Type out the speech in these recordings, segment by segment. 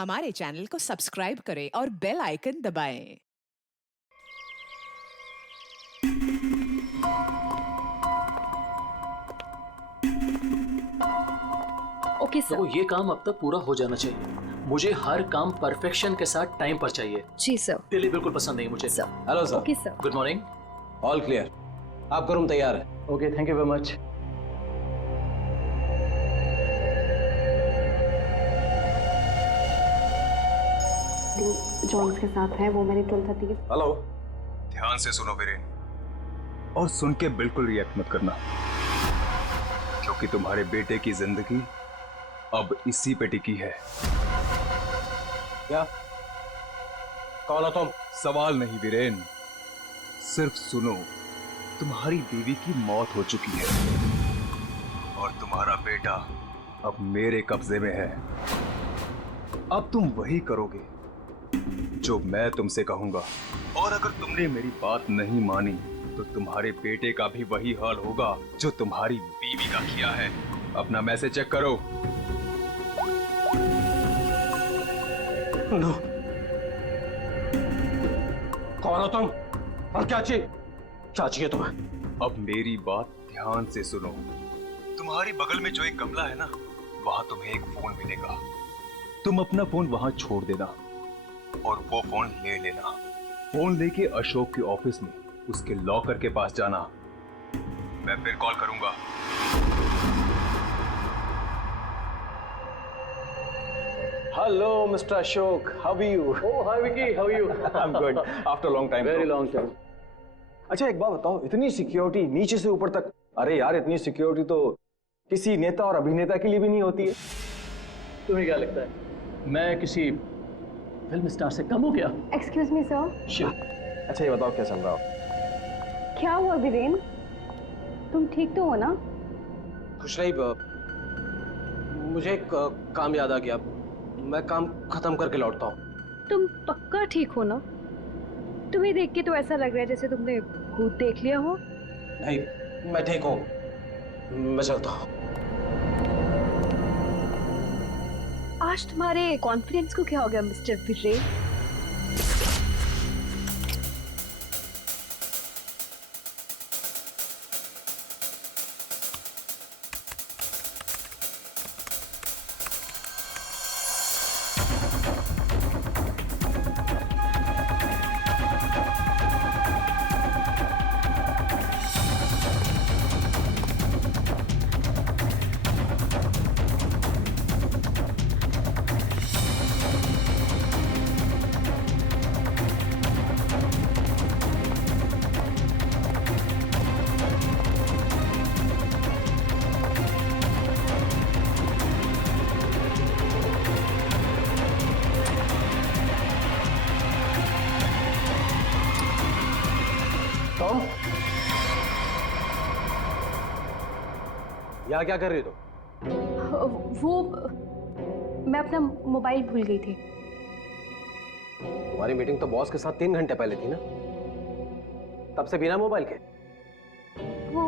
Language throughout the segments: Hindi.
हमारे चैनल को सब्सक्राइब करें और बेल आइकन दबाएं। ओके तो सर। ये काम अब तक पूरा हो जाना चाहिए। मुझे हर काम परफेक्शन के साथ टाइम पर चाहिए। जी सर। डिले बिल्कुल पसंद नहीं मुझे। Sir. Hello sir. Okay sir. Good morning. All clear, आपका रूम तैयार है। Okay, thank you very much. Johns के साथ है वो मैंने 12:30 हेलो। ध्यान से सुनो वीरेन, और सुन के बिल्कुल रिएक्ट मत करना, क्योंकि तुम्हारे बेटे की जिंदगी अब इसी पे टिकी है। क्या? कौन हो तुम? सवाल नहीं वीरेन, सिर्फ सुनो। तुम्हारी बीवी की मौत हो चुकी है और तुम्हारा बेटा अब मेरे कब्जे में है। अब तुम वही करोगे जो मैं तुमसे कहूंगा, और अगर तुमने मेरी बात नहीं मानी तो तुम्हारे बेटे का भी वही हाल होगा जो तुम्हारी बीवी का किया है। अपना मैसेज चेक करो। नो। कौन हो तुम और क्या चाहिए तुम्हें? अब मेरी बात ध्यान से सुनो। तुम्हारी बगल में जो एक गमला है ना, वहां तुम्हें एक फोन मिलेगा। तुम अपना फोन वहां छोड़ देना और वो फोन ले लेना। फोन लेके अशोक के ऑफिस में उसके लॉकर के पास जाना। मैं फिर कॉल करूंगा। Hello mister Ashok, how are you? Oh hi Vicky, how are you? I am good after long time. Very long time. अच्छा एक बात बताओ, इतनी सिक्योरिटी नीचे से ऊपर तक? अरे यार, इतनी सिक्योरिटी तो किसी नेता और अभिनेता के लिए भी नहीं होती है। तुम्हें क्या लगता है मैं किसी फिल्म स्टार से कम हूं क्या? Excuse me sir. अच्छा ये बताओ क्या चल रहा हो? क्या हुआ वीरेन, तुम ठीक तो हो ना? खुश रही। मुझे एक काम याद आ गया, मैं काम खत्म करके लौटता हूँ। तुम पक्का ठीक हो ना? तुम्हें देख के तो ऐसा लग रहा है जैसे तुमने भूत देख लिया हो। नहीं, मैं ठीक हूँ, मैं चलता हूँ। आज तुम्हारे कॉन्फिडेंस को क्या हो गया मिस्टर वीरेन? टॉम, यहाँ क्या कर रही हो तुम? वो मैं अपना मोबाइल भूल गई थी। तुम्हारी मीटिंग तो बॉस के साथ 3 घंटे पहले थी ना, तब से बिना मोबाइल के? वो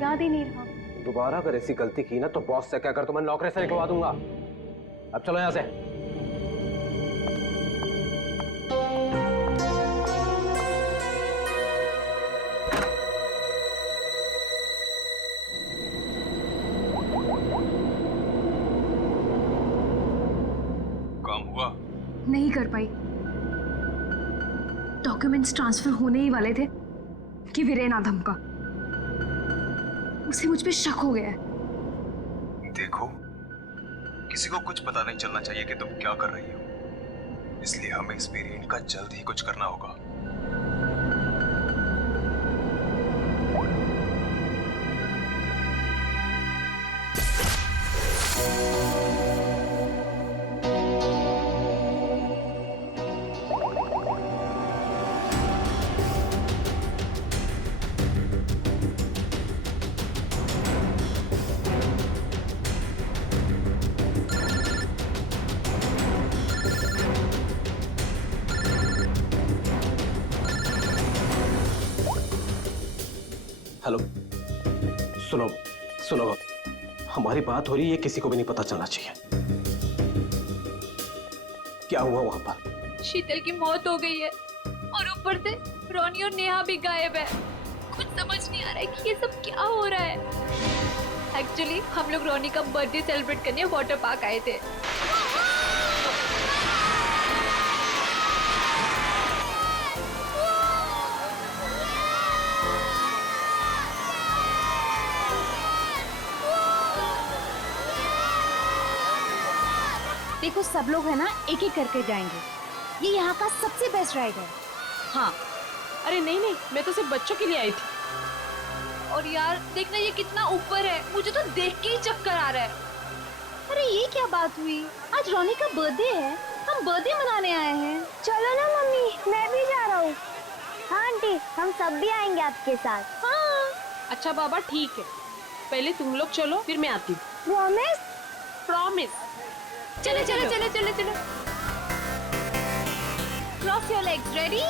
याद ही नहीं रहा। दोबारा अगर ऐसी गलती की ना तो बॉस से क्या कर, तो मैं नौकरी से निकलवा दूंगा। अब चलो यहाँ से। काम हुआ? नहीं कर पाई। डॉक्यूमेंट्स ट्रांसफर होने ही वाले थे कि वीरेन आ धमका। उसे मुझ पे शक हो गया है। देखो, किसी को कुछ पता नहीं चलना चाहिए कि तुम क्या कर रही हो, इसलिए हमें इस वीरेन का जल्द ही कुछ करना होगा। हेलो, सुनो सुनो, हमारी बात हो रही है, किसी को भी नहीं पता चलना चाहिए। क्या हुआ वहां पर? शीतल की मौत हो गई है और ऊपर से रोनी और नेहा भी गायब है। कुछ समझ नहीं आ रहा है कि ये सब क्या हो रहा है। एक्चुअली हम लोग रोनी का बर्थडे सेलिब्रेट करने वाटर पार्क आए थे। देखो सब लोग है ना एक एक करके जाएंगे। ये यहाँ का सबसे बेस्ट राइड है। हाँ, अरे नहीं नहीं, मैं तो सिर्फ बच्चों के लिए आई थी। और यार देखना ये कितना ऊपर है, मुझे तो देख के ही चक्कर आ रहा है। अरे ये क्या बात हुई? आज रोनी का बर्थडे है, हम बर्थडे मनाने आए हैं। चलो ना मम्मी, मैं भी जा रहा हूँ। हाँ आंटी, हम सब भी आएंगे आपके साथ। हाँ। अच्छा बाबा ठीक है, पहले तुम लोग चलो फिर मैं आती हूँ। प्रॉमिस? प्रॉमिस। चलो चलो चलो चलो चलो। Cross your legs, ready?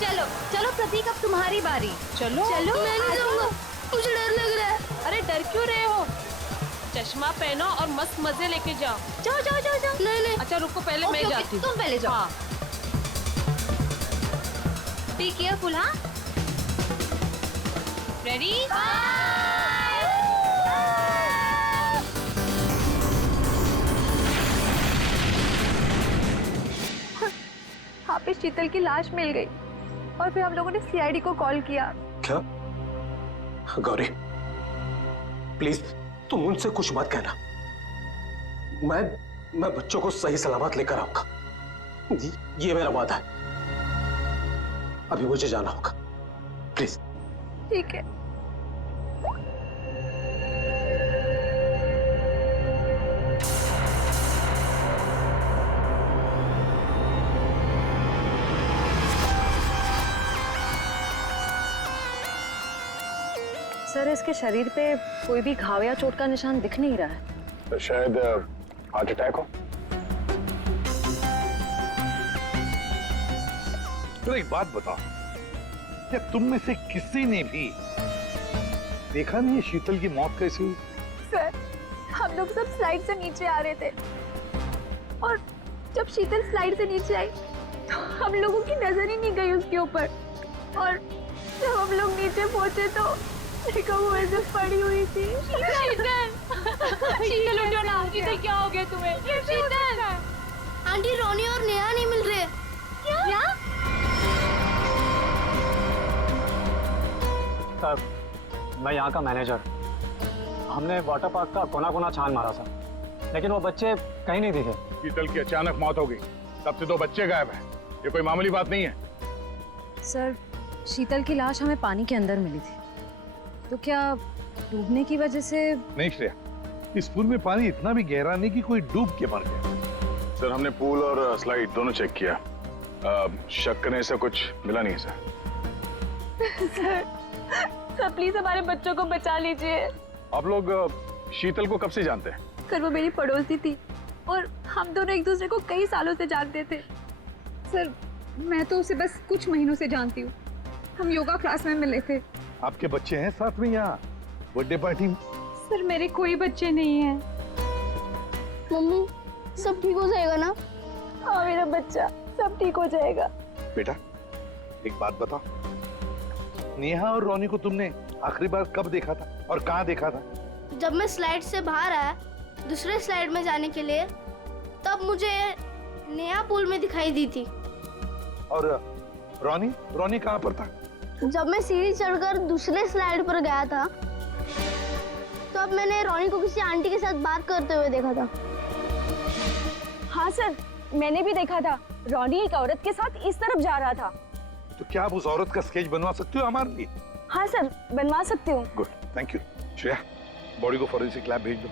चलो चलो प्रतीक, अब तुम्हारी बारी। चलो चलो। मैं नहीं जाऊंगा, मुझे डर लग रहा है। अरे डर क्यों रहे हो? चश्मा पहनो और मस्त मजे लेके जाओ। जाओ जाओ जाओ जाओ। नहीं नहीं, अच्छा रुको, पहले मैं जाती हूँ। तुम पहले जाओ। हाँ। Be careful. हाँ, रेडी? वहाँ पे शीतल की लाश मिल गई और फिर हम लोगों ने सीआईडी को कॉल किया। क्या? गौरी प्लीज तुम उनसे कुछ मत कहना। मैं बच्चों को सही सलामत लेकर आऊंगा, ये मेरा वादा है। अभी मुझे जाना होगा, प्लीज। ठीक है। सर इसके शरीर पे कोई भी घाव या चोट का निशान दिख नहीं रहा है। तो शायद हार्ट अटैक हो। तो एक बात बताओ, क्या तुम में से किसी ने भी देखा नहीं शीतल की मौत कैसी हुई? सर हम लोग सब स्लाइड से नीचे आ रहे थे और जब शीतल स्लाइड से नीचे आई तो हम लोगों की नजर ही नहीं गई उसके ऊपर। और जब हम लोग नीचे पहुंचे तो देखो वो ऐसे पड़ी हुई थी। शीतल, शीतल उठो ना। शीतल क्या हो गया तुम्हें? शीतल, आंटी रोनी और नेहा नहीं मिल रहे। क्या? सर मैं यहाँ का मैनेजर। हमने वाटर पार्क का कोना कोना छान मारा सर, लेकिन वो बच्चे कहीं नहीं दिखे। शीतल की अचानक मौत हो गई, तब से 2 बच्चे गायब हैं। ये कोई मामूली बात नहीं है। सर शीतल की लाश हमें पानी के अंदर मिली थी, तो क्या डूबने की वजह से? नहीं श्रेया, इस पूल में पानी इतना भी गहरा नहीं कि कोई डूब के मर गया। सर हमने पूल और स्लाइड दोनों चेक किया, शक करने से कुछ मिला नहीं है सर। सर प्लीज हमारे बच्चों को बचा लीजिए। आप लोग शीतल को कब से जानते हैं? सर वो मेरी पड़ोसी थी और हम दोनों एक दूसरे को कई सालों से जानते थे। सर मैं तो उसे बस कुछ महीनों से जानती हूँ, हम योगा क्लास में मिले थे। आपके बच्चे हैं साथ में यहाँ बर्थडे पार्टी में? सर मेरे कोई बच्चे नहीं हैं। मम्मी सब ठीक हो जाएगा ना? हाँ मेरा बच्चा, सब ठीक हो जाएगा। बेटा एक बात बताओ, नेहा और रोनी को तुमने आखिरी बार कब देखा था और कहाँ देखा था? जब मैं स्लाइड से बाहर आया दूसरे स्लाइड में जाने के लिए, तब मुझे नेहा पूल में दिखाई दी थी। और रोनी कहाँ पर था? जब मैं सीढ़ी चढ़कर दूसरे स्लाइड पर गया था, तब मैंने रोनी को किसी आंटी के साथ बात करते हुए देखा था। हाँ सर मैंने भी देखा था, रोनी एक औरत के साथ इस तरफ जा रहा था। तो क्या आप उस औरत का स्केच बनवा सकते हो हमारे लिए? हाँ सर बनवा सकती हूँ। Good, thank you. Shreya body को फॉरेंसिक लैब भेज दो,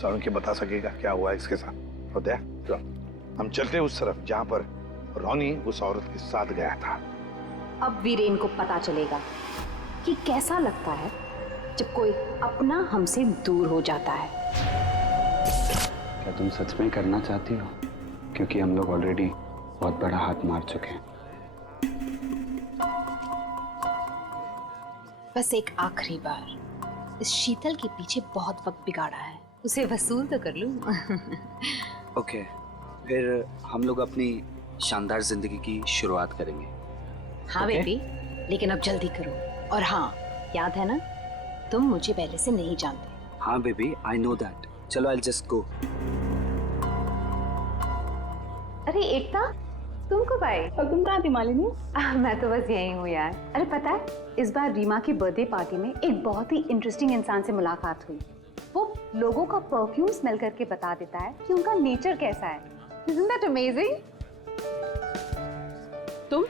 सारुण के बता सकेगा क्या हुआ है इसके साथ। और दया हम चलते हैं उस तरफ जहाँ पर रोनी उस औरत के साथ गया था। अब वीरेन को पता चलेगा कि कैसा लगता है जब कोई अपना हमसे दूर हो जाता है। क्या तुम सच में करना चाहती हो? क्योंकि हम लोग ऑलरेडी बहुत बड़ा हाथ मार चुके हैं। बस एक आखिरी बार, इस शीतल के पीछे बहुत वक्त बिगाड़ा है, उसे वसूल तो कर लूं। ओके, फिर हम लोग अपनी शानदार जिंदगी की शुरुआत करेंगे। हाँ बेबी, लेकिन अब जल्दी करो। और हाँ, याद है ना, तुम मुझे पहले से नहीं जानते। हाँ बेबी, आई नो दैट। चलो आई जस्ट गो। अरे एकता, तुम कब आई? और तुम कहाँ थी मालिनी? मैं तो बस यही हूँ यार। अरे पता है, इस बार रीमा की बर्थडे पार्टी में एक बहुत ही इंटरेस्टिंग इंसान से मुलाकात हुई। वो लोगों का परफ्यूम स्मेल करके बता देता है कि उनका नेचर कैसा है। Isn't that amazing? तुम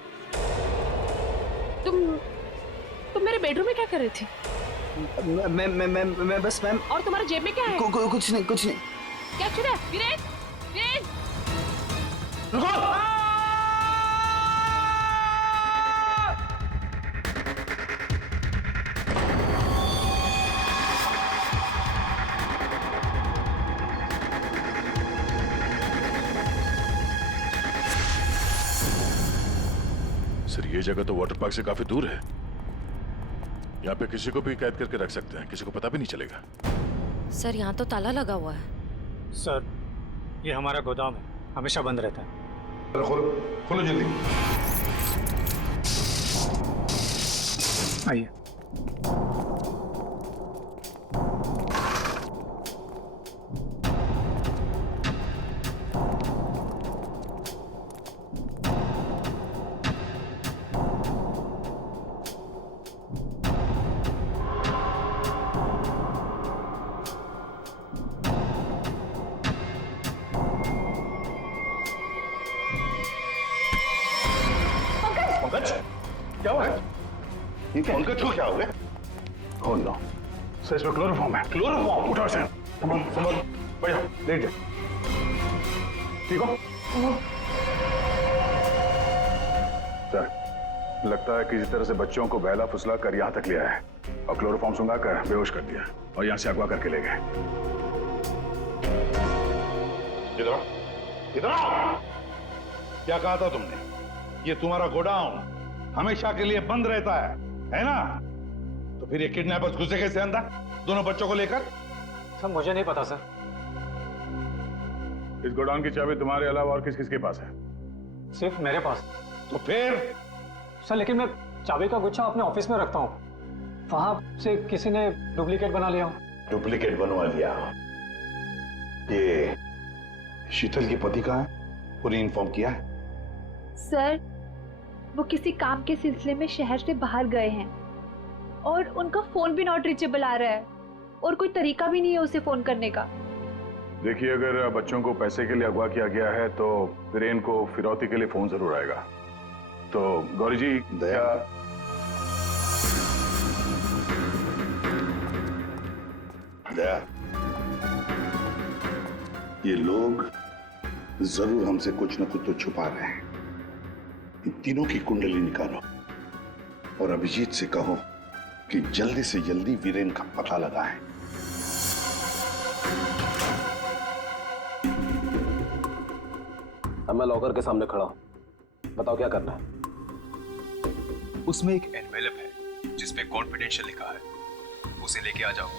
मेरे बेडरूम में क्या कर रही थी? मैं बस मैम। और तुम्हारे जेब में क्या है? कुछ नहीं, कुछ नहीं। क्या चुरा है? वीरेन, वीरेन! सर, ये जगह तो वाटर पार्क से काफी दूर है। यहाँ पे किसी को भी कैद करके रख सकते हैं, किसी को पता भी नहीं चलेगा। सर, यहाँ तो ताला लगा हुआ है। सर, ये हमारा गोदाम है, हमेशा बंद रहता है। खोलो जल्दी। आइए। पंकज, क्या हुआ है? ये क्या? पंकज को क्या हो गया? ओह नो, सर इसमें क्लोरोफॉर्म है। क्लोरोफॉर्म? उठो इसे। संभल, बैठ जाओ, लेट जाओ। ठीक हो? सर, लगता है किसी तरह से बच्चों को बहला फुसला कर यहाँ तक लिया है और क्लोरोफॉर्म सुंघा कर बेहोश कर दिया और यहाँ से अगवा करके ले गए। इधर आओ, इधर आओ। क्या कहा था तुमने? ये तुम्हारा गोडाउन हमेशा के लिए बंद रहता है ना? तो फिर ये किडनैपर्स घुसे कैसे अंदर दोनों बच्चों को लेकर? सर, मुझे नहीं पता सर। इस गोडाउन की चाबी तुम्हारे अलावा और किस किस के पास है? सिर्फ मेरे पास। तो फिर? सर, लेकिन मैं चाबी का गुच्छा अपने ऑफिस में रखता हूँ। वहां से किसी ने डुप्लीकेट बना लिया। डुप्लीकेट बनवा लिया? ये शीतल के पति का है? उन्हें इन्फॉर्म किया है? सर, वो किसी काम के सिलसिले में शहर से बाहर गए हैं और उनका फोन भी नॉट रीचेबल आ रहा है और कोई तरीका भी नहीं है उसे फोन करने का। देखिए, अगर बच्चों को पैसे के लिए अगवा किया गया है तो वीरेन को फिरौती के लिए फोन जरूर आएगा। तो गौरी जी, दया, दया, ये लोग जरूर हमसे कुछ न कुछ तो छुपा रहे हैं। इन तीनों की कुंडली निकालो और अभिजीत से कहो कि जल्दी से जल्दी वीरेन का पता लगाएं। अब मैं लॉकर के सामने खड़ा हूं, बताओ क्या करना है? उसमें एक एनवेलप है जिसपे कॉन्फिडेंशियल लिखा है, उसे लेके आ जाओ।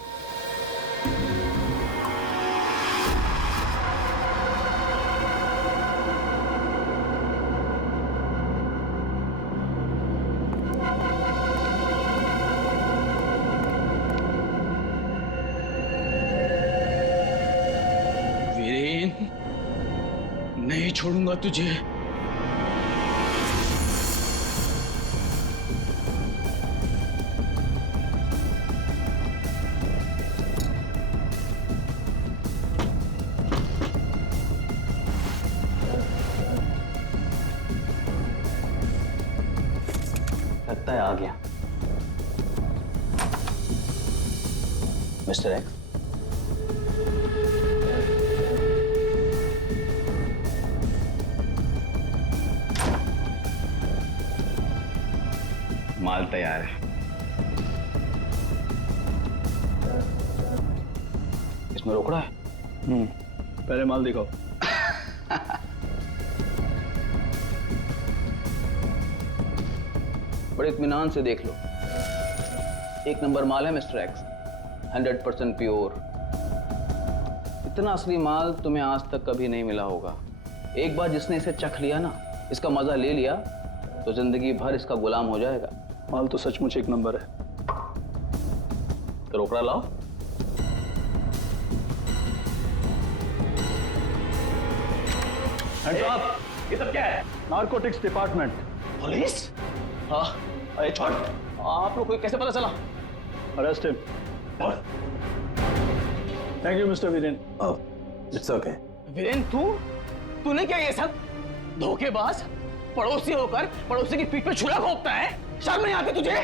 नहीं छोड़ूंगा तुझे। लगता है आ गया मिस्टर एक्स। माल तैयार है। इसमें रोकड़ा है? पहले माल दिखाओ। बड़े इत्मीनान से देख लो। एक नंबर माल है मिस्टर एक्स, 100% प्योर। इतना असली माल तुम्हें आज तक कभी नहीं मिला होगा। एक बार जिसने इसे चख लिया ना, इसका मजा ले लिया, तो जिंदगी भर इसका गुलाम हो जाएगा। माल तो सचमुच एक नंबर है। तो रोकड़ा लाओ। ये सब क्या है? Narcotics department. पुलिस? हाँ, अरे छोड़। आप लोग को कैसे पता चला? Arrest him. Thank you mister Viren. It's okay. Viren, तूने क्या ये सब? धोखेबाज, पड़ोसी होकर पड़ोसी की पीठ पे छुरा घोंपता है। शर्म नहीं आती तुझे?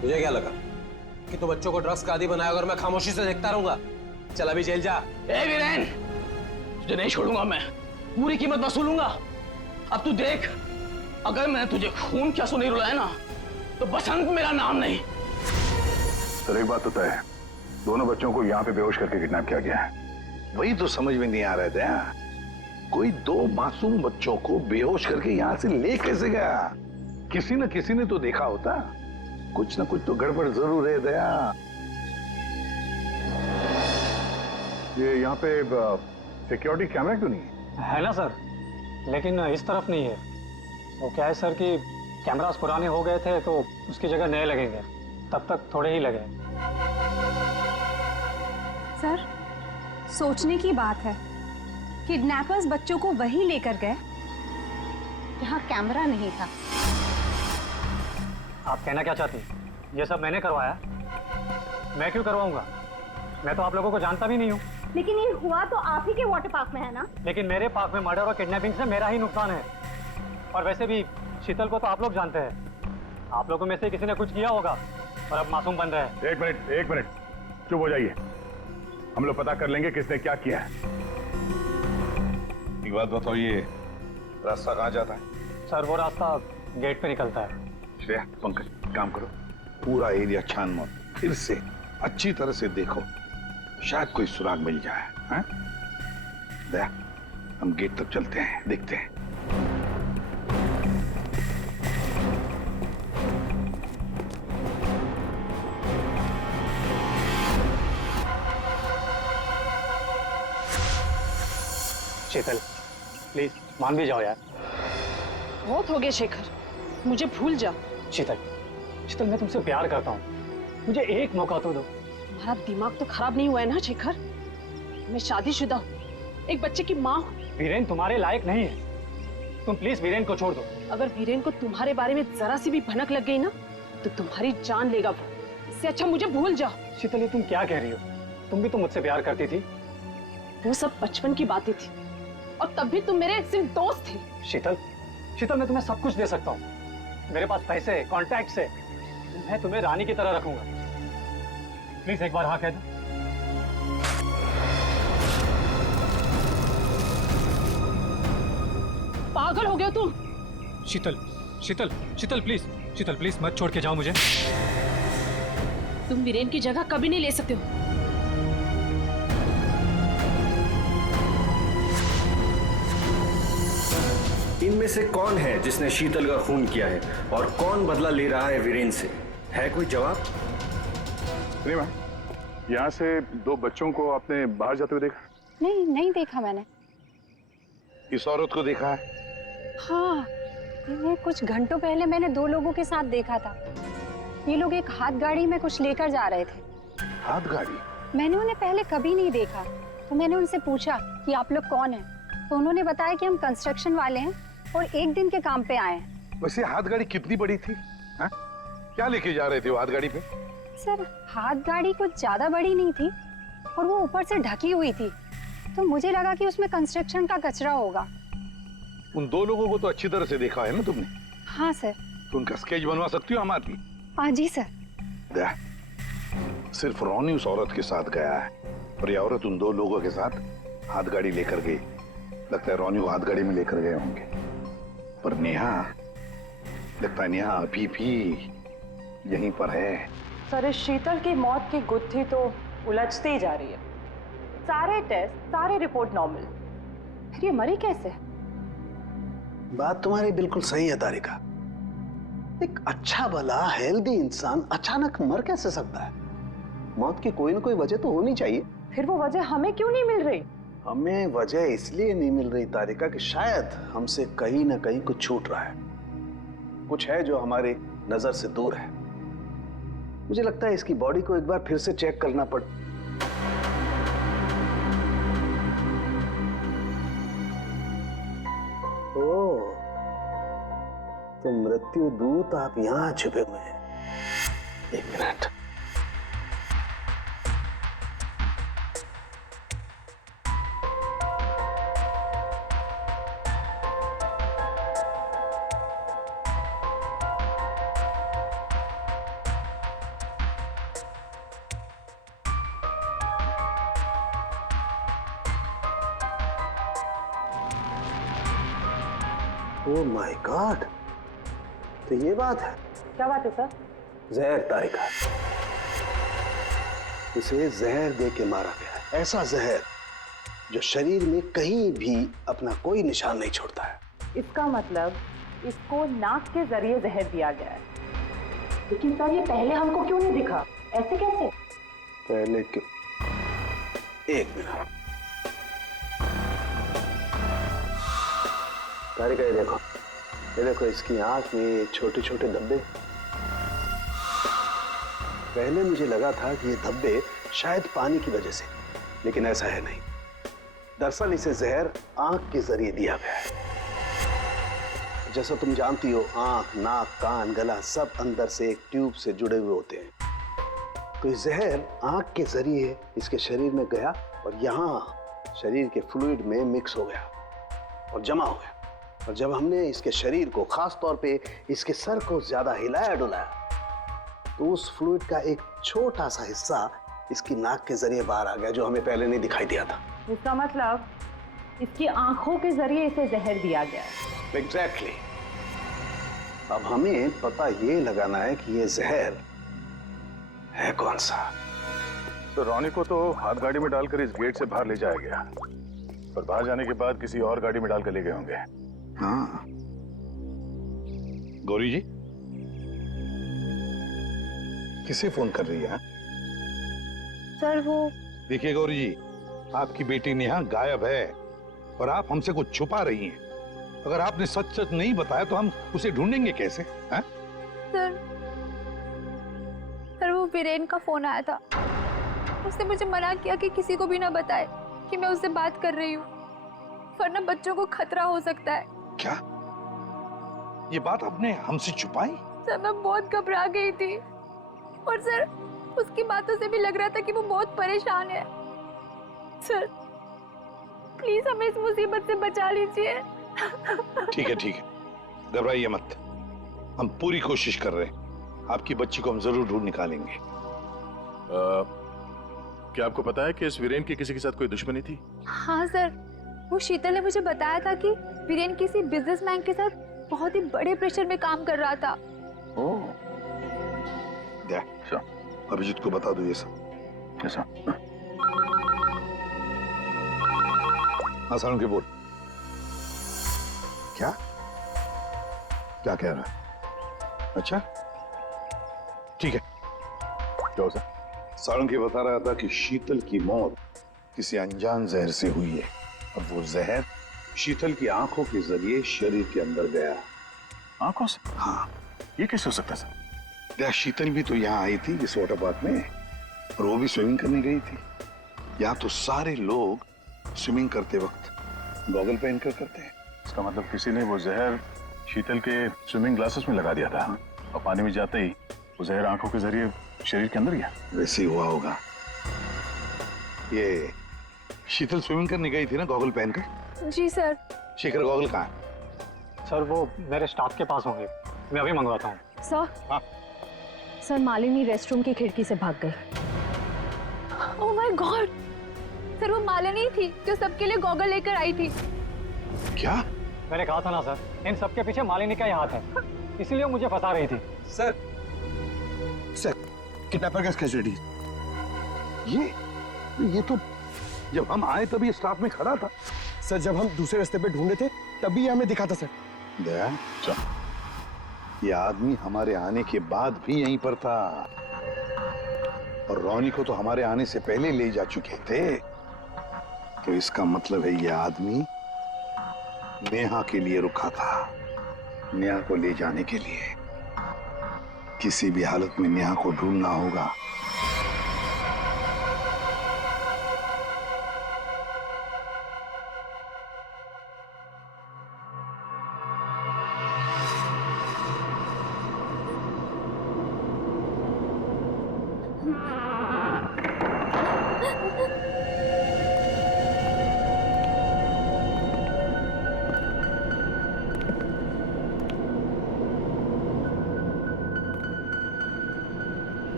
तुझे क्या लगा कि तू बच्चों को ड्रग्स का आदी बनाया और मैं खामोशी से देखता रहूंगा? चल अभी जेल जा। ए वीरेन, तुझे नहीं छोड़ूंगा मैं। पूरी कीमत वसूलूंगा। अब तू देख, अगर मैंने तुझे खून क्या सुनी रुलाया ना, तो बसंत मेरा नाम नहीं। सर एक बात तो तय है, दोनों बच्चों को यहाँ पे बेहोश करके किडनैप किया गया है। वही तो समझ में नहीं आ रहा था, कोई दो मासूम बच्चों को बेहोश करके यहाँ से ले कैसे गया? किसी न किसी ने तो देखा होता। कुछ न कुछ तो गड़बड़ जरूर है दया। ये यहाँ पे सिक्योरिटी कैमरा क्यों नहीं है ना सर, लेकिन इस तरफ नहीं है। वो क्या है सर कि कैमरास पुराने हो गए थे तो उसकी जगह नए लगेंगे, तब तक थोड़े ही लगे। सर, सोचने की बात है, किडनैपर्स बच्चों को वहीं लेकर गए जहां कैमरा नहीं था। आप कहना क्या चाहती? ये सब मैंने करवाया? मैं क्यों करवाऊंगा? मैं तो आप लोगों को जानता भी नहीं हूँ। लेकिन ये हुआ तो आप ही के वाटर पार्क में है ना? लेकिन मेरे पार्क में मर्डर और किडनैपिंग से मेरा ही नुकसान है। और वैसे भी शीतल को तो आप लोग जानते हैं। आप लोगों में से किसी ने कुछ किया होगा और अब मासूम बन रहे हैं। एक मिनट चुप हो जाइए, हम लोग पता कर लेंगे किसने क्या किया है। एक बात बताओ, ये रास्ता कहाँ जाता है? सर वो रास्ता गेट पे निकलता है। श्रेया, पंकज, काम करो, पूरा एरिया छान मारो, फिर से अच्छी तरह से देखो, शायद कोई सुराग मिल जाए। हाँ? दया, हम गेट तक चलते हैं, देखते हैं। शीतल, प्लीज मान भी जाओ यार। बहुत हो गया शेखर, मुझे भूल जा। शीतल, शीतल मैं तुमसे प्यार करता हूँ, मुझे एक मौका तो दो। तुम्हारा दिमाग तो खराब नहीं हुआ है ना शेखर? मैं शादीशुदा हूँ, एक बच्चे की माँ हूँ। वीरेन तुम्हारे लायक नहीं है, तुम प्लीज वीरेन को छोड़ दो। अगर वीरेन को तुम्हारे बारे में जरा सी भी भनक लग गई ना, तो तुम्हारी जान लेगा वो। इससे अच्छा मुझे भूल जाओ। शीतल, ये तुम क्या कह रही हो? तुम भी तो मुझसे प्यार करती थी। वो सब बचपन की बातें थी, और तब भी तुम मेरे सिर्फ दोस्त थे। शीतल, शीतल मैं तुम्हें सब कुछ दे सकता हूँ। मेरे पास पैसे, कॉन्टैक्ट से मैं तुम्हें रानी की तरह रखूंगा। प्लीज एक बार हाँ कह दो। पागल हो गए तुम? शीतल, शीतल, शीतल प्लीज, शीतल प्लीज मत छोड़ के जाओ मुझे। तुम वीरेन की जगह कभी नहीं ले सकते हो। इनमें से कौन है जिसने शीतल का खून किया है और कौन बदला ले रहा है वीरेन से? है कोई जवाब? रीमा, यहाँ से दो बच्चों को आपने बाहर जाते हुए देखा? नहीं देखा मैंने। इस औरत को देखा है? हाँ, इन्हें कुछ घंटों पहले मैंने दो लोगों के साथ देखा था। ये लोग एक हाथ गाड़ी में कुछ लेकर जा रहे थे। हाथ गाड़ी? मैंने उन्हें पहले कभी नहीं देखा, तो मैंने उनसे पूछा कि आप लोग कौन हैं, तो उन्होंने बताया कि हम कंस्ट्रक्शन वाले हैं और एक दिन के काम पे आए हैं। वैसे हाथ गाड़ी कितनी बड़ी थी? हा? क्या लेके जा रहे थे वो हाथ गाड़ी पे? सर, हाथ गाड़ी कुछ ज्यादा बड़ी नहीं थी और वो ऊपर से ढकी हुई थी, तो मुझे लगा कि उसमें कंस्ट्रक्शन का कचरा होगा। उन दो लोगों को तो अच्छी तरह से देखा है ना तुमने? हाँ सर। तो उनका स्केच बनवा सकती हो हमारे लिए? हाँ जी सर। दया, सिर्फ रोनी उस औरत के साथ गया है और ये औरत उन दो लोगों के साथ हाथ गाड़ी लेकर गई। लगता है रोनी को हाथ गाड़ी में लेकर गए होंगे, पर नेहा, लगता है नेहा अभी भी यहीं पर है। सर, इस शीतल की मौत की गुत्थी तो उलझती ही जा रही है। सारे टेस्ट, सारे रिपोर्ट नॉर्मल, फिर ये मरी कैसे? बात तुम्हारी बिल्कुल सही है तारिका, एक अच्छा भला हेल्दी इंसान अचानक मर कैसे सकता है? मौत की कोई ना कोई वजह तो होनी चाहिए। फिर वो वजह हमें क्यों नहीं मिल रही? हमें वजह इसलिए नहीं मिल रही तारिका कि शायद हमसे कहीं ना कहीं कुछ छूट रहा है, कुछ है जो हमारी नजर से दूर है। मुझे लगता है इसकी बॉडी को एक बार फिर से चेक करना पड़। ओह, तो मृत्यु दूत आप यहां छुपे हुए हैं। एक मिनट। ओह माय गॉड, तो ये बात है। क्या बात है सर? जहर तारिका, इसे जहर दे के मारा गया है। ऐसा जहर जो शरीर में कहीं भी अपना कोई निशान नहीं छोड़ता है। इसका मतलब इसको नाक के जरिए जहर दिया गया है। लेकिन सर ये पहले हमको क्यों नहीं दिखा? ऐसे कैसे? पहले क्यों? एक मिनट तारिका, ये देखो इसकी आंख में छोटे छोटे धब्बे। पहले मुझे लगा था कि ये धब्बे शायद पानी की वजह से, लेकिन ऐसा है नहीं। दरअसल इसे जहर आंख के जरिए दिया गया है। जैसा तुम जानती हो, आंख, नाक, कान, गला सब अंदर से एक ट्यूब से जुड़े हुए होते हैं। तो ये जहर आंख के जरिए इसके शरीर में गया और यहाँ शरीर के फ्लूइड में मिक्स हो गया और जमा हो गया। और जब हमने इसके शरीर को, खास तौर पे इसके सर को ज्यादा हिलाया डुलाया, तो उस फ्लूइड का एक छोटा सा हिस्सा इसकी नाक के जरिए बाहर आ गया, जो हमें पहले नहीं दिखाई दिया था। इसका मतलब इसकी आंखों के जरिए इसे जहर दिया गया है। एग्जैक्टली। अब हमें पता ये लगाना है कि ये जहर है कौन सा। तो रॉनी को तो हाथ गाड़ी में डालकर इस गेट से बाहर ले जाया गया, और बाहर जाने के बाद किसी और गाड़ी में डालकर ले गए होंगे। हाँ। गौरी जी, किसे फोन कर रही है? सर वो देखिए गौरी जी, आपकी बेटी नेहा गायब है और आप हमसे कुछ छुपा रही हैं। अगर आपने सच सच नहीं बताया तो हम उसे ढूंढेंगे कैसे? हैं? सर वो वीरेन का फोन आया था। उसने मुझे मना किया कि किसी को भी ना बताए कि मैं उससे बात कर रही हूँ, वरना बच्चों को खतरा हो सकता है। क्या ये बात आपने हमसे छुपाई? सर मैं बहुत घबरा गई थी, और सर उसकी बातों से भी लग रहा था कि वो बहुत परेशान है। सर प्लीज हमें इस मुसीबत से बचा लीजिए। ठीक है, घबराइए मत। हम पूरी कोशिश कर रहे हैं। आपकी बच्ची को हम जरूर ढूंढ निकालेंगे। क्या आपको पता है कि इस वीरेन की किसी के साथ कोई दुश्मनी थी? हाँ सर, वो शीतल ने मुझे बताया था कि वीरेन किसी बिजनेसमैन के साथ बहुत ही बड़े प्रेशर में काम कर रहा था। ओह, अभिजीत को बता दो ये सब। ऐसा? हाँ सारुण के बोल। क्या क्या कह रहा है? अच्छा ठीक है। क्या हो सर? सारुण बता रहा था कि शीतल की मौत किसी अनजान जहर से हुई है, और वो जहर शीतल की आंखों के जरिए शरीर के अंदर गया। आंखों से? हाँ। ये कैसे हो सकता है सर? क्या शीतल भी तो यहाँ आई थी इस वाटर पार्क में, और वो भी स्विमिंग करने गई थी। यहाँ तो सारे लोग स्विमिंग करते वक्त गॉगल पहन कर करते हैं। इसका मतलब किसी ने वो जहर शीतल के स्विमिंग ग्लासेस में लगा दिया था, और पानी में जाते ही वो जहर आंखों के जरिए शरीर के अंदर गया। वैसे ही हुआ होगा। ये शीतल स्विमिंग करने गई थी ना गॉगल पहनकर? जी सर। शेखर गॉगल कहाँ है? सर वो मेरे स्टाफ के पास होंगे, मैं अभी मंगवाता हूँ। सर हाँ? सर मालिनी रेस्टरूम की खिड़की से भाग गई। ओह माय गॉड, सर वो मालिनी थी जो सबके लिए गॉगल लेकर आई थी। क्या? मैंने कहा था ना सर, इन सबके पीछे मालिनी का ही हाथ है, इसीलिए मुझे फंसा रही थी। सर किडनैपर का स्केच ये तो जब हम आए तभी स्टाफ में खड़ा था। सर जब हम दूसरे रास्ते पे ढूंढे थे तभी हमें दिखा था सर। दया ये आदमी हमारे आने के बाद भी यहीं पर था और रोनी को तो हमारे आने से पहले ले जा चुके थे। तो इसका मतलब है ये आदमी नेहा के लिए रुका था, नेहा को ले जाने के लिए। किसी भी हालत में नेहा को ढूंढना होगा।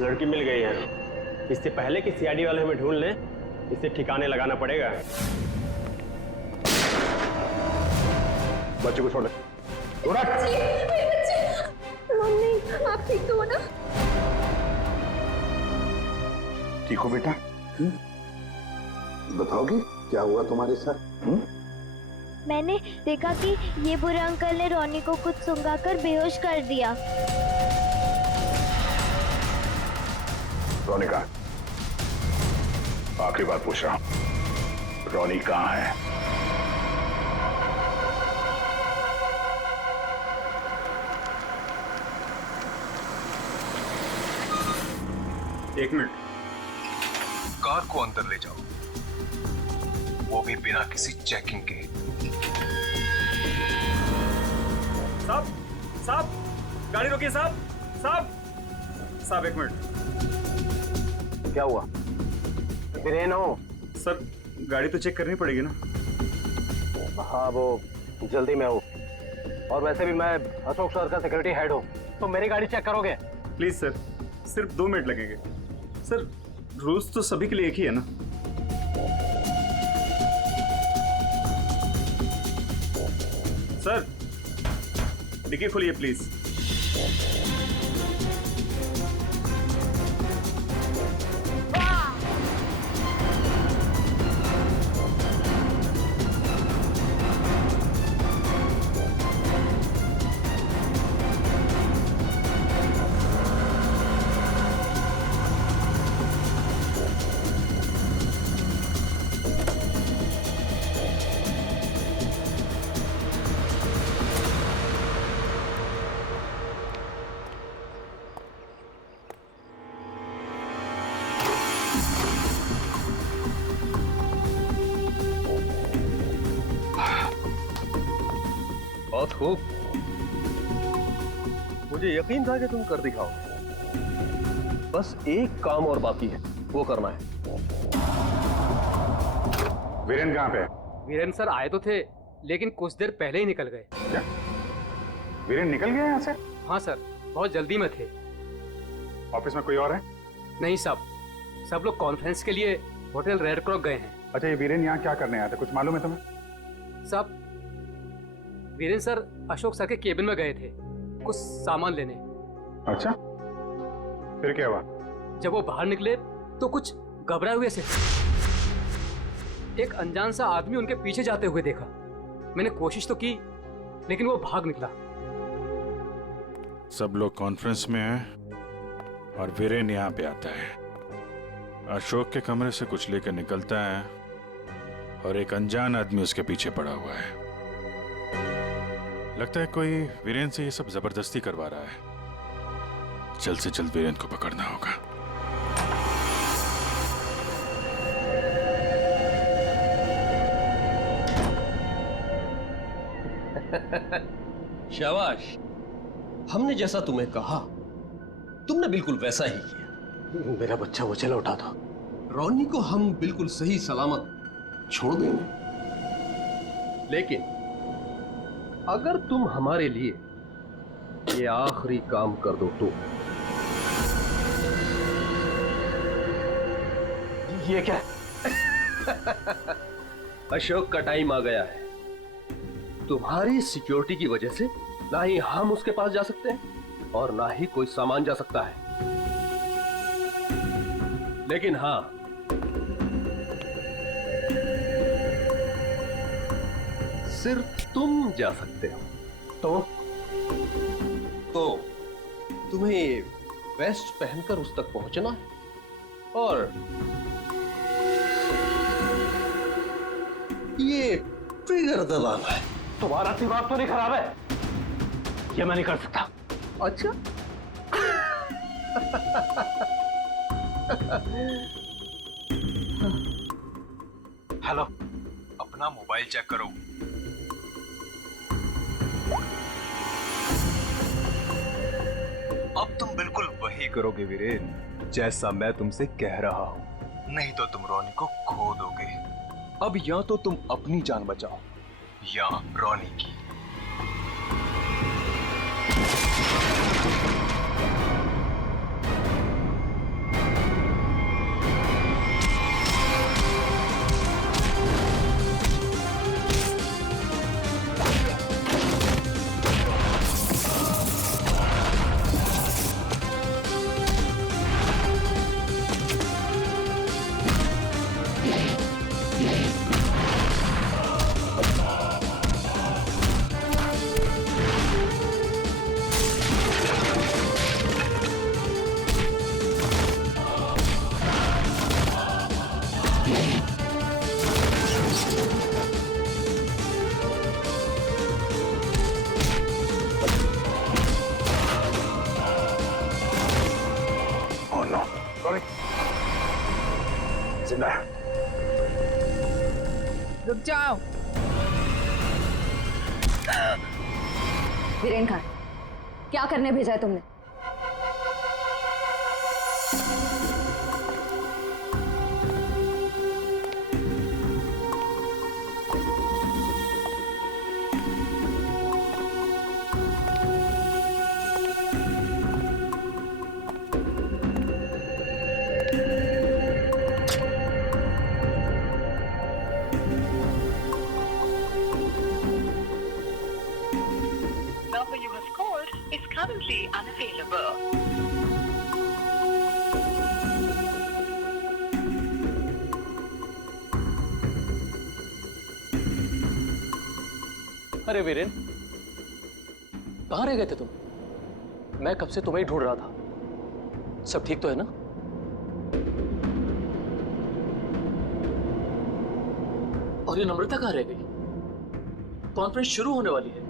लड़की मिल गई है। इससे पहले कि सीआईडी वाले हमें ढूंढ लें, इसे ठिकाने लगाना पड़ेगा। बच्चे को छोड़ दे। मम्मी आप ठीक तो हो ना? ठीक हो बेटा? बताओगे क्या हुआ तुम्हारे साथ? मैंने देखा कि ये बुरे अंकल ने रोनी को कुछ सुंघाकर बेहोश कर दिया। रोनी कहाँ? आखिरी बार पूछ रहा हूं, रोनी कहाँ है? एक मिनट, कार को अंदर ले जाओ, वो भी बिना किसी चेकिंग के। साहब, साहब, गाड़ी रोकिए साहब, साहब, साहब एक मिनट। क्या हुआ? वीरेन हो? सर गाड़ी तो चेक करनी पड़ेगी ना। हाँ वो जल्दी में हूँ, और वैसे भी मैं अशोक सर का सिक्योरिटी हेड हूँ, तो मेरी गाड़ी चेक करोगे? प्लीज सर, सिर्फ 2 मिनट लगेंगे। सर रूल्स तो सभी के लिए एक ही है ना। सर डिक्की खोलिए प्लीज। बहुत खूब, मुझे यकीन था कि तुम कर दिखाओगे। बस एक काम और बाकी है, वो करना है। वीरेन कहाँ पे? वीरेन सर आए तो थे, लेकिन कुछ देर पहले ही निकल गए। क्या? वीरेन निकल गया यहाँ से? हाँ सर, बहुत जल्दी में थे। ऑफिस में कोई और है? नहीं साहब, सब लोग कॉन्फ्रेंस के लिए होटल रेड क्रॉक गए हैं। अच्छा, ये वीरेन यहाँ क्या करने आया था, कुछ मालूम है तुम्हें? साहब वीरेन सर अशोक सर के केबिन में गए थे कुछ सामान लेने। अच्छा, फिर क्या हुआ? जब वो बाहर निकले तो कुछ घबराए हुए से एक अनजान सा आदमी उनके पीछे जाते हुए देखा। मैंने कोशिश तो की, लेकिन वो भाग निकला। सब लोग कॉन्फ्रेंस में हैं और वीरेन यहाँ पे आता है। अशोक के कमरे से कुछ लेकर निकलता है और एक अनजान आदमी उसके पीछे पड़ा हुआ है। लगता है कोई वीरेन से ये सब जबरदस्ती करवा रहा है। जल्द से जल्द वीरेन को पकड़ना होगा। शाबाश, हमने जैसा तुम्हें कहा तुमने बिल्कुल वैसा ही किया। मेरा बच्चा वो चला उठा था। रोनी को हम बिल्कुल सही सलामत छोड़ देंगे, लेकिन अगर तुम हमारे लिए ये आखिरी काम कर दो तो। ये क्या? अशोक का टाइम आ गया है। तुम्हारी सिक्योरिटी की वजह से ना ही हम उसके पास जा सकते हैं और ना ही कोई सामान जा सकता है। लेकिन हां, सिर्फ तुम जा सकते हो। तो तुम्हें वेस्ट पहनकर उस तक पहुंचना है और ये ट्रिगर दबाना है। तुम्हारा दिमाग तो नहीं खराब है? ये मैं नहीं कर सकता। अच्छा हेलो, अपना मोबाइल चेक करो। अब तुम बिल्कुल वही करोगे वीरेन, जैसा मैं तुमसे कह रहा हूं। नहीं तो तुम रोनी को खो दोगे। अब या तो तुम अपनी जान बचाओ या रोनी की। जिंदा है। रुक जाओ। वीरेन खान, क्या करने भेजा है तुमने? Number you have called is currently unavailable. अरे वीरेन, कहाँ रह गए थे तुम? मैं कब से तुम्हें ही ढूंढ रहा था। सब ठीक तो है ना? और ये नम्रता कहाँ रह गई? कॉन्फ्रेंस शुरू होने वाली है।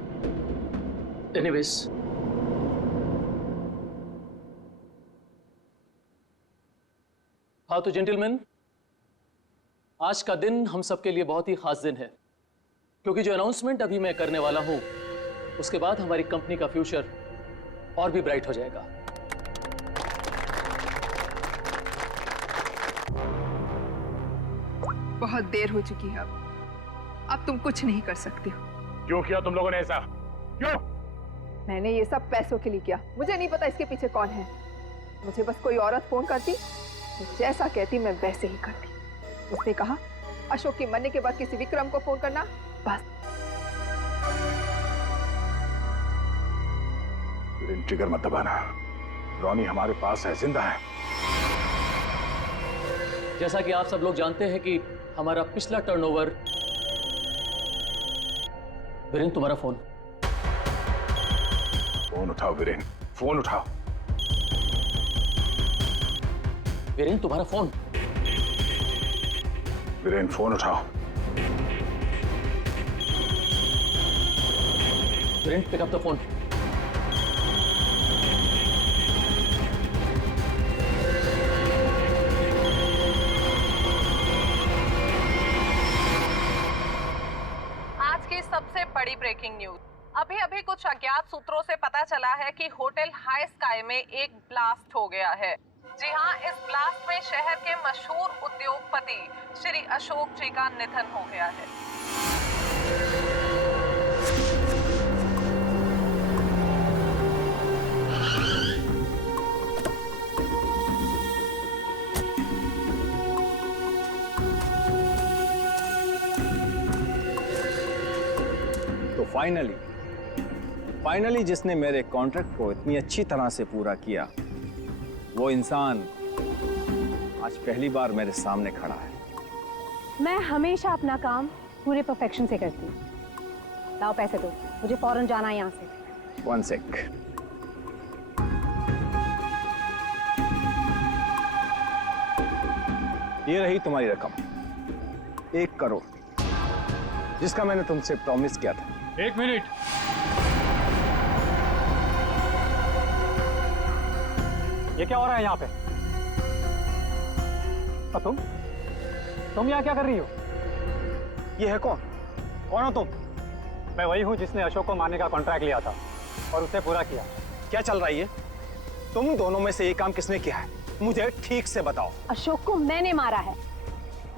एनीवेज, हाँ तो जेंटलमैन, आज का दिन हम सबके लिए बहुत ही खास दिन है, क्योंकि जो अनाउंसमेंट अभी मैं करने वाला हूं, उसके बाद हमारी कंपनी का फ्यूचर और भी ब्राइट हो जाएगा। बहुत देर हो चुकी है। अब तुम कुछ नहीं कर सकते हो। क्यों किया तुम लोगों ने ऐसा? क्यों? मैंने ये सब पैसों के लिए किया। मुझे नहीं पता इसके पीछे कौन है। मुझे बस कोई औरत फोन करती तो जैसा कहती मैं वैसे ही करती। उसने कहा अशोक के मरने के बाद किसी विक्रम को फोन करना, बस। ट्रिगर मत दबाना। रोनी हमारे पास है, जिंदा है। जैसा कि आप सब लोग जानते हैं कि हमारा पिछला टर्नओवर। वीरेन, तुम्हारा फोन। फोन उठाओ वीरेन, फोन उठाओ। वीरेन, तुम्हारा फोन। वीरेन, फोन उठाओ। Viren, pick up the phone. आज की सबसे बड़ी ब्रेकिंग न्यूज। अभी अभी कुछ अज्ञात सूत्रों से पता चला है कि होटल हाई स्काई में एक ब्लास्ट हो गया है। जी हां, इस ब्लास्ट में शहर के मशहूर उद्योगपति श्री अशोक जी का निधन हो गया है। तो फाइनली फाइनली जिसने मेरे कॉन्ट्रैक्ट को इतनी अच्छी तरह से पूरा किया, वो इंसान आज पहली बार मेरे सामने खड़ा है। मैं हमेशा अपना काम पूरे परफेक्शन से करती हूँ। लाओ पैसे दो, मुझे फौरन जाना है यहाँ से। 1 सेक। ये रही तुम्हारी रकम, 1 करोड़, जिसका मैंने तुमसे प्रॉमिस किया था। 1 मिनट। ये क्या हो रहा है यहाँ पे? और तुम यहाँ क्या कर रही हो? ये है कौन? कौन हो तुम? मैं वही हूँ जिसने अशोक को मारने का कॉन्ट्रैक्ट लिया था और उसे पूरा किया। क्या चल रहा है ये? तुम दोनों में से ये काम किसने किया है? मुझे ठीक से बताओ। अशोक को मैंने मारा है,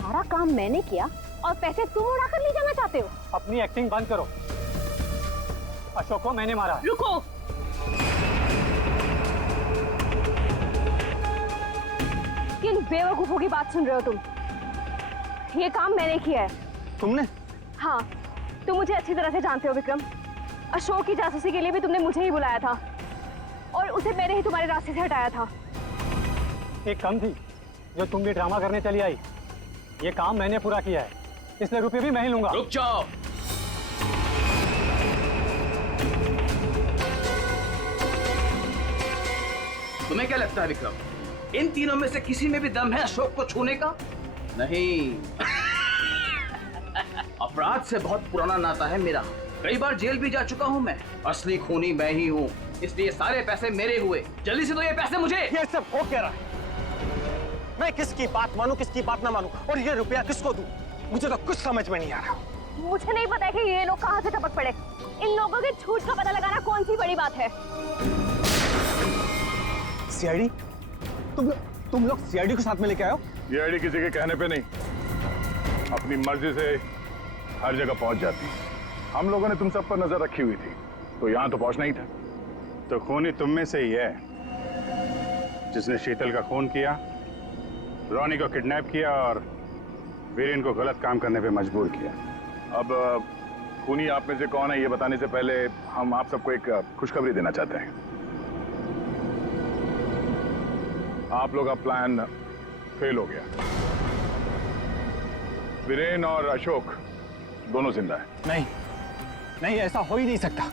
सारा काम मैंने किया और पैसे तुम उड़ा कर ले जाना चाहते हो? अपनी एक्टिंग बंद करो। अशोक को मैंने मारा है। रुको, किन बेवकूफों की बात सुन रहे हो तुम? ये काम मैंने किया है। तुमने? हाँ, तुम मुझे अच्छी तरह से जानते हो विक्रम। अशोक की जासूसी के लिए भी तुमने मुझे ही बुलाया था और उसे मैंने ही तुम्हारे रास्ते से हटाया था। एक कम थी जो तुम भी ड्रामा करने चली आई। ये काम मैंने पूरा किया है, इसलिए रुपये भी मैं ही लूंगा। रुक जाओ। तुम्हें क्या लगता है विक्रम, इन तीनों में से किसी में भी दम है अशोक को छूने का? नहीं। अपराध से बहुत पुराना नाता है मेरा, कई बार जेल भी जा चुका हूँ मैं। असली खूनी मैं ही हूँ, इसलिए सारे पैसे मेरे हुए। जल्दी से दो ये पैसे मुझे। ये सब हो क्या रहा है? मैं किसकी बात मानूं, किसकी बात ना मानूं, और ये रुपया किसको दूं? मुझे तो कुछ समझ में नहीं आ रहा। मुझे नहीं पता है कि ये लोग कहाँ से टपक पड़े। इन लोगों के झूठ का पता लगाना कौन सी बड़ी बात है? सीआईडी? तुम लोग सीआईडी को साथ में लेके आए हो? ये आईडी किसी के कहने पे नहीं, अपनी मर्जी से हर जगह पहुंच जाती है। हम लोगों ने तुम सब पर नजर रखी हुई थी, तो यहाँ तो पहुंचना ही था। तो खूनी तुम में से ही है जिसने शीतल का खून किया, रोनी को किडनैप किया और वीरेन को गलत काम करने पे मजबूर किया। अब खूनी आप में से कौन है ये बताने से पहले हम आप सबको एक खुशखबरी देना चाहते हैं। आप लोग का प्लान फेल हो गया। वीरेन और अशोक दोनों जिंदा है। नहीं, ऐसा हो ही नहीं सकता।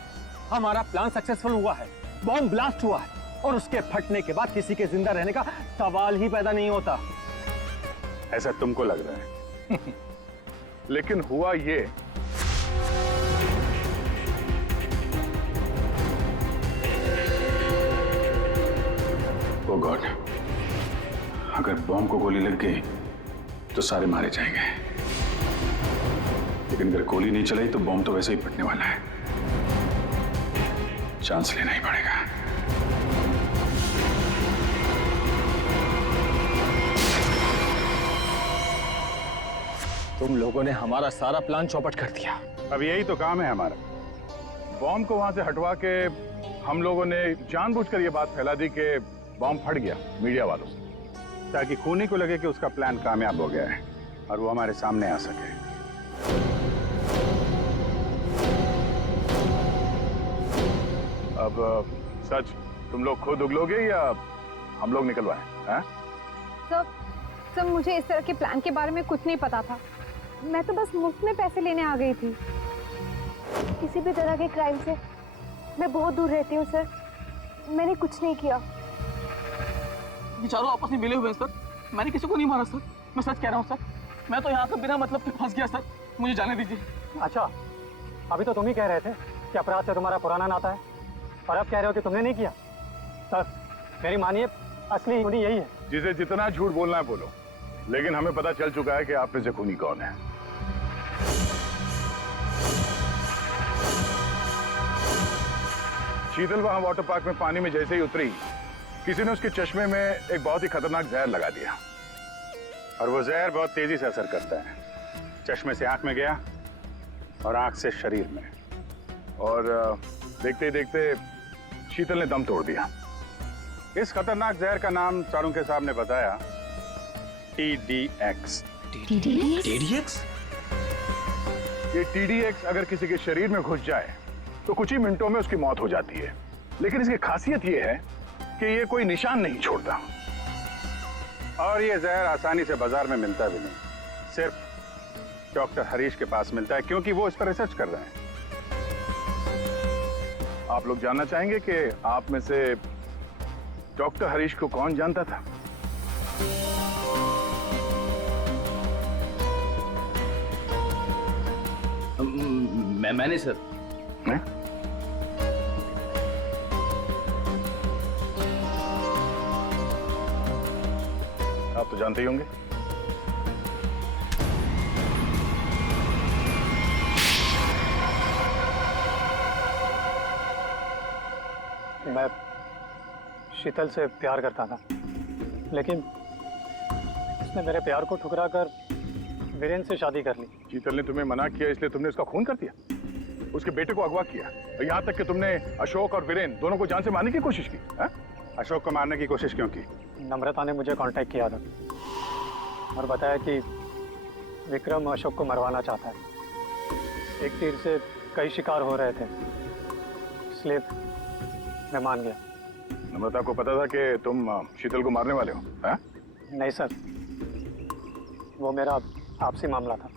हमारा प्लान सक्सेसफुल हुआ है, बॉम्ब ब्लास्ट हुआ है और उसके फटने के बाद किसी के जिंदा रहने का सवाल ही पैदा नहीं होता। ऐसा तुमको लग रहा है लेकिन हुआ ये, ओ गॉड, अगर बॉम्ब को गोली लग गई तो सारे मारे जाएंगे, लेकिन अगर गोली नहीं चलाई तो बॉम्ब तो वैसे ही फटने वाला है। चांस लेना ही पड़ेगा। तुम लोगों ने हमारा सारा प्लान चौपट कर दिया। अब यही तो काम है हमारा। बॉम्ब को वहां से हटवा के हम लोगों ने जानबूझकर ये बात फैला दी कि बॉम्ब फट गया मीडिया वालों से, ताकि खूनी को लगे कि उसका प्लान कामयाब हो गया है और वो हमारे सामने आ सके। अब सच तुम लोग खुद उगलोगे या हम लोग निकलवाएं? हैं? सर, मुझे इस तरह के प्लान के बारे में कुछ नहीं पता था। मैं तो बस मुफ्त में पैसे लेने आ गई थी। किसी भी तरह के क्राइम से मैं बहुत दूर रहती हूँ सर। मैंने कुछ नहीं किया। ये चारों आपस में मिले हुए हैं सर। मैंने किसी को नहीं मारा सर, मैं सच कह रहा हूँ सर। मैं तो यहाँ पर बिना मतलब के फंस गया सर, मुझे जाने दीजिए। अच्छा, अभी तो तुम ही कह रहे थे कि अपराध से तुम्हारा पुराना नाता है और अब कह रहे हो कि तुमने नहीं किया। सर, मेरी मानिए, असली खूनी यही है। जिसे जितना झूठ बोलना है बोलो, लेकिन हमें पता चल चुका है कि आप में से खूनी कौन है। शीतल वहां वाटर पार्क में पानी में जैसे ही उतरी, किसी ने उसके चश्मे में एक बहुत ही खतरनाक जहर लगा दिया, और वो जहर बहुत तेजी से असर करता है। चश्मे से आंख में गया और आंख से शरीर में, और देखते ही देखते शीतल ने दम तोड़ दिया। इस खतरनाक जहर का नाम चाणक्य साहब ने बताया TDX। TDX? ये TDX अगर किसी के शरीर में घुस जाए तो कुछ ही मिनटों में उसकी मौत हो जाती है। लेकिन इसकी खासियत ये है कि ये कोई निशान नहीं छोड़ता और ये जहर आसानी से बाजार में मिलता भी नहीं, सिर्फ डॉक्टर हरीश के पास मिलता है क्योंकि वो इस पर रिसर्च कर रहे हैं। आप लोग जानना चाहेंगे कि आप में से डॉक्टर हरीश को कौन जानता था? मैंने सर। आप तो जानते ही होंगे। मैं शीतल से प्यार करता था, लेकिन उसने मेरे प्यार को ठुकरा कर वीरेन से शादी कर ली। शीतल ने तुम्हें मना किया इसलिए तुमने उसका खून कर दिया, उसके बेटे को अगवा किया और यहाँ तक कि तुमने अशोक और वीरेन दोनों को जान से मारने की कोशिश की। है? अशोक को मारने की कोशिश क्यों की? नम्रता ने मुझे कांटेक्ट किया था और बताया कि विक्रम अशोक को मरवाना चाहता है। एक तीर से कई शिकार हो रहे थे, इसलिए मैं मान गया। नम्रता को पता था कि तुम शीतल को मारने वाले हो? है? नहीं सर, वो मेरा आपसी मामला था।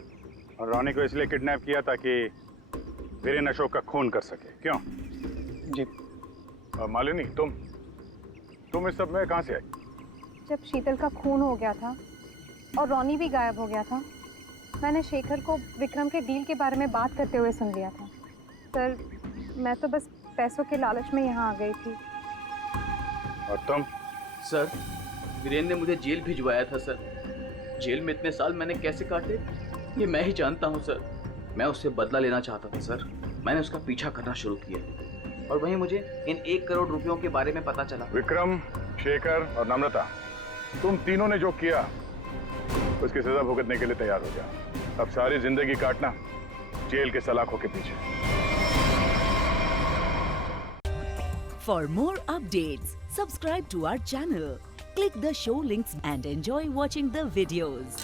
और रोनी को इसलिए किडनैप किया ताकि वीरेन अशोक का खून कर सके, क्यों? जी। और मालिनी, तुम इस सब में कहाँ से आई? जब शीतल का खून हो गया था और रोनी भी गायब हो गया था, मैंने शेखर को विक्रम के डील के बारे में बात करते हुए सुन लिया था। सर, मैं तो बस पैसों के लालच में यहाँ आ गई थी। और तुम? सर, वीरेन ने मुझे जेल भिजवाया था सर। जेल में इतने साल मैंने कैसे काटे ये मैं ही जानता हूँ सर। मैं उससे बदला लेना चाहता था सर। मैंने उसका पीछा करना शुरू किया और वहीं मुझे इन 1 करोड़ रुपयों के बारे में पता चला। विक्रम, शेखर और नम्रता, तुम तीनों ने जो किया उसकी सजा भुगतने के लिए तैयार हो जाओ। अब सारी जिंदगी काटना जेल के सलाखों के पीछे। For more updates, subscribe to our channel, click the show links and enjoy watching the videos.